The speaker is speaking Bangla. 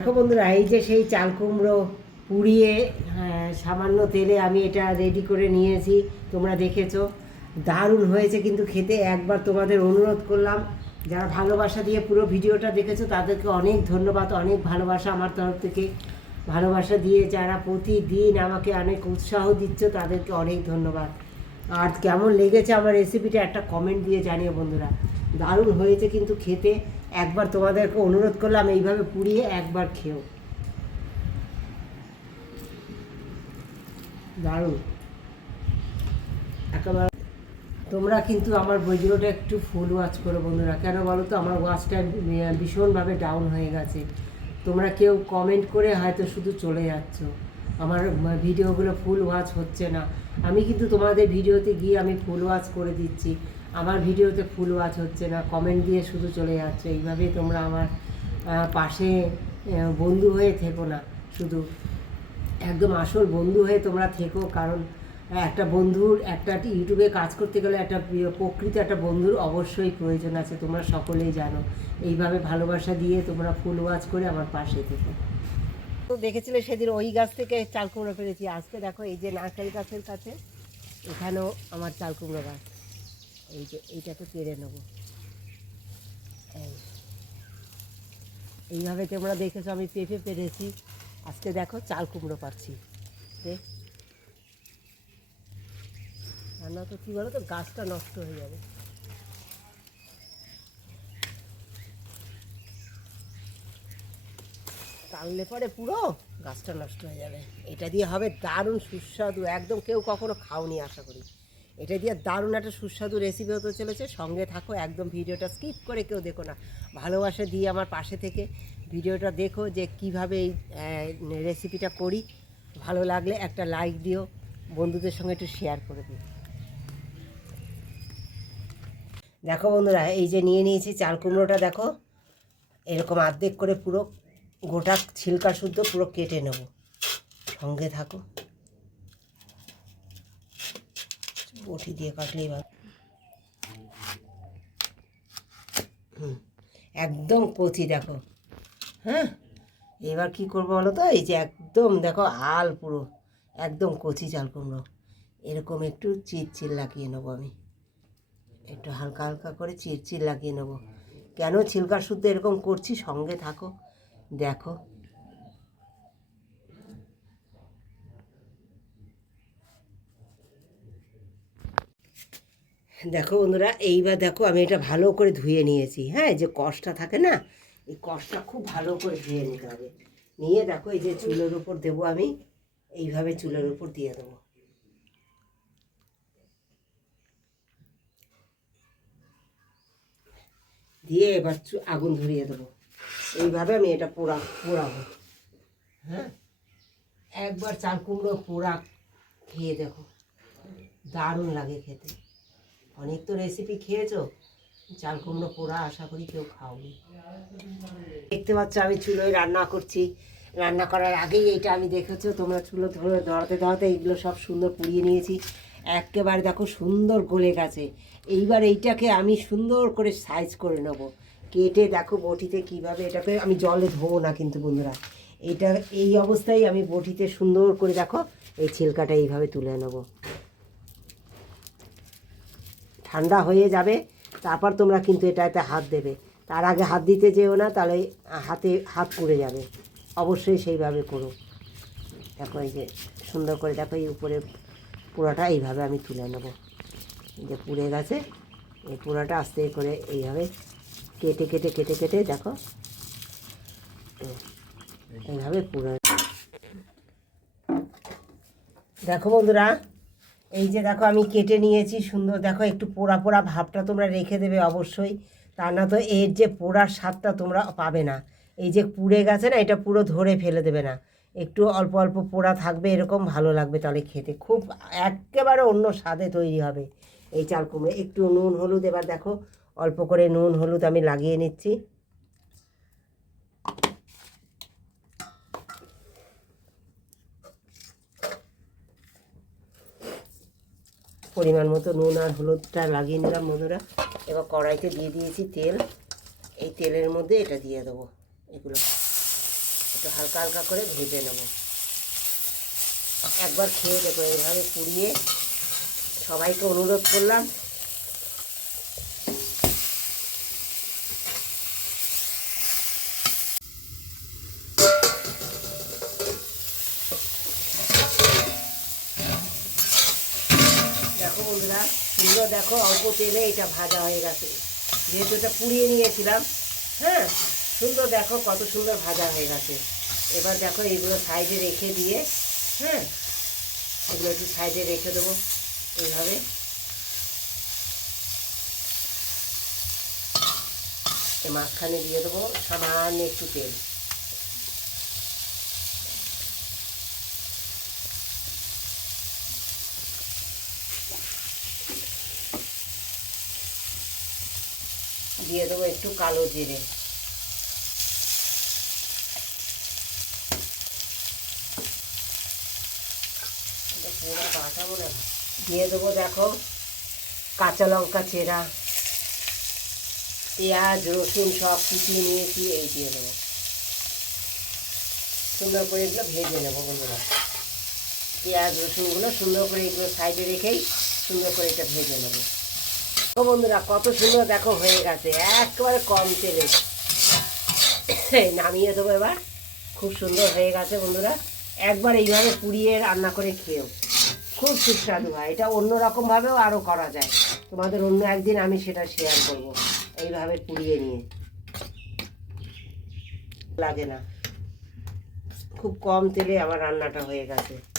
দেখো বন্ধুরা এই যে সেই চাল কুমড়ো পুড়িয়ে হ্যাঁ, সামান্য তেলে আমি এটা রেডি করে নিয়েছি তোমরা দেখেছ। দারুণ হয়েছে কিন্তু খেতে একবার তোমাদের অনুরোধ করলাম। যারা ভালোবাসা দিয়ে পুরো ভিডিওটা দেখেছ তাদেরকে অনেক ধন্যবাদ অনেক ভালোবাসা আমার তরফ থেকে। ভালোবাসা দিয়ে যারা প্রতিদিন আমাকে অনেক উৎসাহ দিচ্ছ তাদেরকে অনেক ধন্যবাদ। আর কেমন লেগেছে আমার রেসিপিটা একটা কমেন্ট দিয়ে জানিও বন্ধুরা। দারুণ হয়েছে কিন্তু খেতে। একবার তোমাদেরকে অনুরোধ করলাম, এইভাবে পুড়িয়ে একবার খেও। দারুণ। একেবারে তোমরা কিন্তু আমার ভিডিওটা একটু ফুল ওয়াচ করো বন্ধুরা। কেন বলো তো? আমার ওয়াচটা ভীষণভাবে ডাউন হয়ে গেছে। তোমরা কেউ কমেন্ট করে হয়তো শুধু চলে যাচ্ছ। আমার ভিডিওগুলো ফুল ওয়াচ হচ্ছে না। আমি কিন্তু তোমাদের ভিডিওতে গিয়ে আমি ফুল ওয়াচ করে দিচ্ছি। আমার ভিডিওতে ফুল ওয়াচ হচ্ছে না কমেন্ট দিয়ে শুধু চলে যাচ্ছে। এইভাবে তোমরা আমার পাশে বন্ধু হয়ে থেকো না, শুধু একদম আসল বন্ধু হয়ে তোমরা থেকো। কারণ একটা বন্ধুর, একটা ইউটিউবে কাজ করতে গেলে একটা প্রকৃত একটা বন্ধুর অবশ্যই প্রয়োজন আছে, তোমরা সকলেই জানো। এইভাবে ভালোবাসা দিয়ে তোমরা ফুল ওয়াচ করে আমার পাশে থেকো। তো দেখেছিলে সেদিন ওই গাছ থেকে চাল কুমড়ো পেরেছি আজকে দেখো এই যে নারকেল গাছের কাছে, এখানেও আমার চাল কুমড়ো গাছ। এই যে, এইটাকে কেড়ে নেব। এই। এইভাবে তোমরা দেখেছ, আমি পেঁপে পেরেছি। আজকে দেখো, চাল কুমড়ো পাচ্ছি দেখ আর না তো কী বলো তো গাছটা নষ্ট হয়ে যাবে। টানলে পরে পুরো গাছটা নষ্ট হয়ে যাবে। এটা দিয়ে হবে দারুণ সুস্বাদু, একদম কেউ কখনো খাওনি, আশা করি। এটা দিয়ে দারুণ একটা সুস্বাদু রেসিপি হতে চলেছে। সঙ্গে থাকো, একদম ভিডিওটা স্কিপ করে কেউ দেখো না। ভালোবাসা দিয়ে আমার পাশে থেকে ভিডিওটা দেখো যে কীভাবে এই রেসিপিটা করি। ভালো লাগলে একটা লাইক দিও। বন্ধুদের সঙ্গে একটু শেয়ার করে দিও। দেখো বন্ধুরা, এই যে নিয়ে নিয়েছি চাল কুমড়োটা, দেখো। এরকম অর্ধেক করে পুরো গোটা ছিলকা শুদ্ধ পুরো কেটে নেব। সঙ্গে থাকো। বটি দিয়ে কাটলেই ভালো হুম, একদম কচি দেখো। হ্যাঁ এবার কি করব বলো তো? এই যে একদম দেখো আল পুরো, একদম কচি চাল কুমড়ো। এরকম একটু চিরচির লাগিয়ে নেব আমি। একটু হালকা হালকা করে চিরচির লাগিয়ে নেব। কেন ছিলকা শুদ্ধ এরকম করছি? সঙ্গে থাকো। দেখো। দেখো বন্ধুরা, এইবার দেখো আমি এটা ভালো করে ধুয়ে নিয়েছি। হ্যাঁ যে কষটা থাকে না, এই কষটা খুব ভালো করে ধুয়ে নিতে হবে। নিয়ে দেখো এই যে চুলের উপর দেবো আমি, এইভাবে চুলের উপর দিয়ে দেবো। দিয়ে এবার আগুন ধরিয়ে দেবো। এইভাবে আমি এটা পোড়া, পোড়াবো। হ্যাঁ একবার চাল কুমড়ো পোড়া খেয়ে দেখো, দারুণ লাগে খেতে। অনেক তো রেসিপি খেয়েছো। চাল কুমড়ো পোড়া আশা করি কেউ খাওনি। দেখতে পাচ্ছ আমি চুলোয় রান্না করছি। রান্না করার আগেই এইটা আমি দেখেছ, তোমরা চুলো ধরে ধরাতে ধরাতে এইগুলো সব সুন্দর পুড়িয়ে নিয়েছি। একেবারে দেখো সুন্দর গলে গেছে। এইবার এইটাকে আমি সুন্দর করে সাইজ করে নেব। কেটে দেখো বটিতে কীভাবে এটাকে, আমি জলে ধোবো না কিন্তু বন্ধুরা। এটা এই অবস্থায় আমি বটিতে সুন্দর করে দেখো, এই ছিলকাটা এইভাবে তুলে নেব। ঠান্ডা হয়ে যাবে, তারপর তোমরা কিন্তু এটাতে হাত দেবে। তার আগে হাত দিতে যেও না, তাহলে হাতে হাত পুড়ে যাবে। অবশ্যই সেইভাবে করো। দেখো এই যে সুন্দর করে, দেখো এই উপরে পোড়াটা এইভাবে আমি তুলে নেব। এই যে পুড়ে গেছে, এই পোড়াটা আস্তে করে এইভাবে কেটে কেটে কেটে কেটে, দেখো। এইভাবে পুরো দেখো বন্ধুরা এই যে দেখো আমি কেটে নিয়েছি, সুন্দর। দেখো একটু পোড়া পোড়া ভাবটা তোমরা রেখে দেবে অবশ্যই। তা না তো এর যে পোড়ার স্বাদটা তোমরা পাবে না। এই যে পুড়ে গেছে না, এটা পুরো ধরে ফেলে দেবে না। একটু অল্প অল্প পোড়া থাকবে, এরকম ভালো লাগবে তাহলে খেতে। খুব একেবারে অন্য স্বাদে তৈরি হবে। এই চাল কুমড়ো, একটু নুন, হলুদ, এবার দেখো অল্প করে নুন, হলুদ আমি লাগিয়ে নিচ্ছি। পরিমাণ মতো নুন আর হলুদটা লাগিয়ে নিলাম বন্ধুরা। এবার কড়াইতে দিয়ে দিয়েছি তেল। এই তেলের মধ্যে এটা দিয়ে দেবো এগুলো। একটু হালকা হালকা করে ভেজে নেব। একবার খেয়ে দেখো, এইভাবে পুড়িয়ে সবাইকে অনুরোধ করলাম দেখো বন্ধুরা সুন্দর দেখো অল্প তেলে এটা ভাজা হয়ে গেছে। যেহেতু এটা পুড়িয়ে নিয়েছিলাম হ্যাঁ? সুন্দর দেখো কত সুন্দর ভাজা হয়ে গেছে। এবার দেখো এগুলো সাইডে রেখে দিয়ে হ্যাঁ? এগুলো একটু সাইডে রেখে দেবো এইভাবে। মাঝখানে দিয়ে দেবো সামান্য একটু তেল। দিয়ে দেবো একটু কালো জিরে। দিয়ে দেবো দেখো কাঁচা লঙ্কা, চেরা, পেঁয়াজ, রসুন সব কুচিয়ে নিয়েছি, এই দিয়ে দেবো। সুন্দর করে এগুলো ভেজে নেব বন্ধুরা। পেঁয়াজ, রসুনগুলো সুন্দর করে এগুলো সাইডে রেখেই সুন্দর করে এটা ভেজে নেব। ও বন্ধুরা, কত সুন্দর দেখো হয়ে গেছে, একেবারে কম তেলে। নামিয়ে দেবো এবার। খুব সুন্দর হয়ে গেছে বন্ধুরা। একবার এইভাবে পুড়িয়ে রান্না করে খেয়েও। খুব সুস্বাদু হয়। এটা অন্য রকমভাবেও আরও করা যায়। তোমাদের অন্য একদিন আমি সেটা শেয়ার করব। এইভাবে পুড়িয়ে নিয়ে। লাগে না। খুব কম তেলে আমার রান্নাটা হয়ে গেছে।